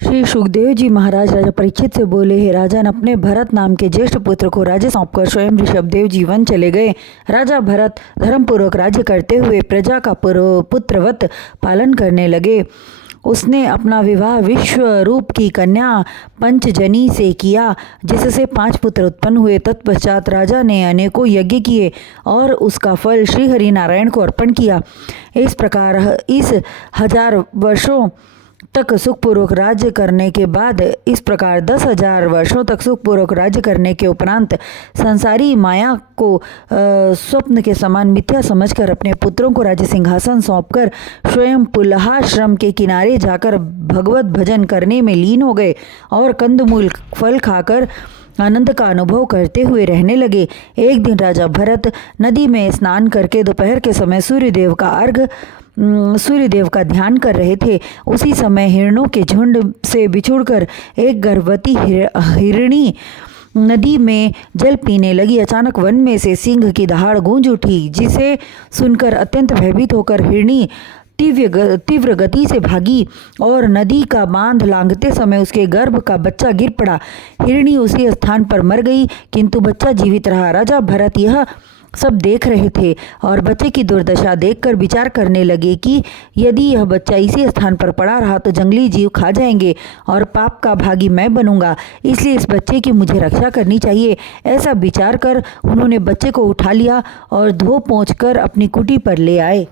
श्री सुखदेव जी महाराज राजा परीक्षित से बोले, हे राजन, अपने भरत नाम के ज्येष्ठ पुत्र को राज्य सौंपकर स्वयं ऋषभदेव जी वन चले गए। राजा भरत धर्मपूर्वक राज्य करते हुए प्रजा का पुत्रवत पालन करने लगे। उसने अपना विवाह विश्वरूप की कन्या पंचजनी से किया, जिससे 5 पुत्र उत्पन्न हुए। तत्पश्चात राजा ने अनेकों यज्ञ किए और उसका फल श्री हरि नारायण को अर्पण किया। इस प्रकार इस 1000 वर्षों तक सुखपूर्वक राज्य करने के बाद 10,000 वर्षों तक सुखपूर्वक राज्य करने के उपरांत संसारी माया को स्वप्न के समान मिथ्या समझकर अपने पुत्रों को राज्य सिंहासन सौंपकर स्वयं पुलहाश्रम के किनारे जाकर भगवत भजन करने में लीन हो गए और कंदमूल फल खाकर आनंद का अनुभव करते हुए रहने लगे। एक दिन राजा भरत नदी में स्नान करके दोपहर के समय सूर्यदेव का ध्यान कर रहे थे। उसी समय हिरणों के झुंड से बिछुड़कर एक गर्भवती हिरणी नदी में जल पीने लगी। अचानक वन में से सिंह की दहाड़ गूंज उठी, जिसे सुनकर अत्यंत भयभीत होकर हिरणी तीव्र गति से भागी और नदी का बांध लांघते समय उसके गर्भ का बच्चा गिर पड़ा। हिरणी उसी स्थान पर मर गई, किंतु बच्चा जीवित रहा। राजा भरत यह सब देख रहे थे और बच्चे की दुर्दशा देखकर विचार करने लगे कि यदि यह बच्चा इसी स्थान पर पड़ा रहा तो जंगली जीव खा जाएंगे और पाप का भागी मैं बनूंगा, इसलिए इस बच्चे की मुझे रक्षा करनी चाहिए। ऐसा विचार कर उन्होंने बच्चे को उठा लिया और धो पोंछ कर अपनी कुटी पर ले आए।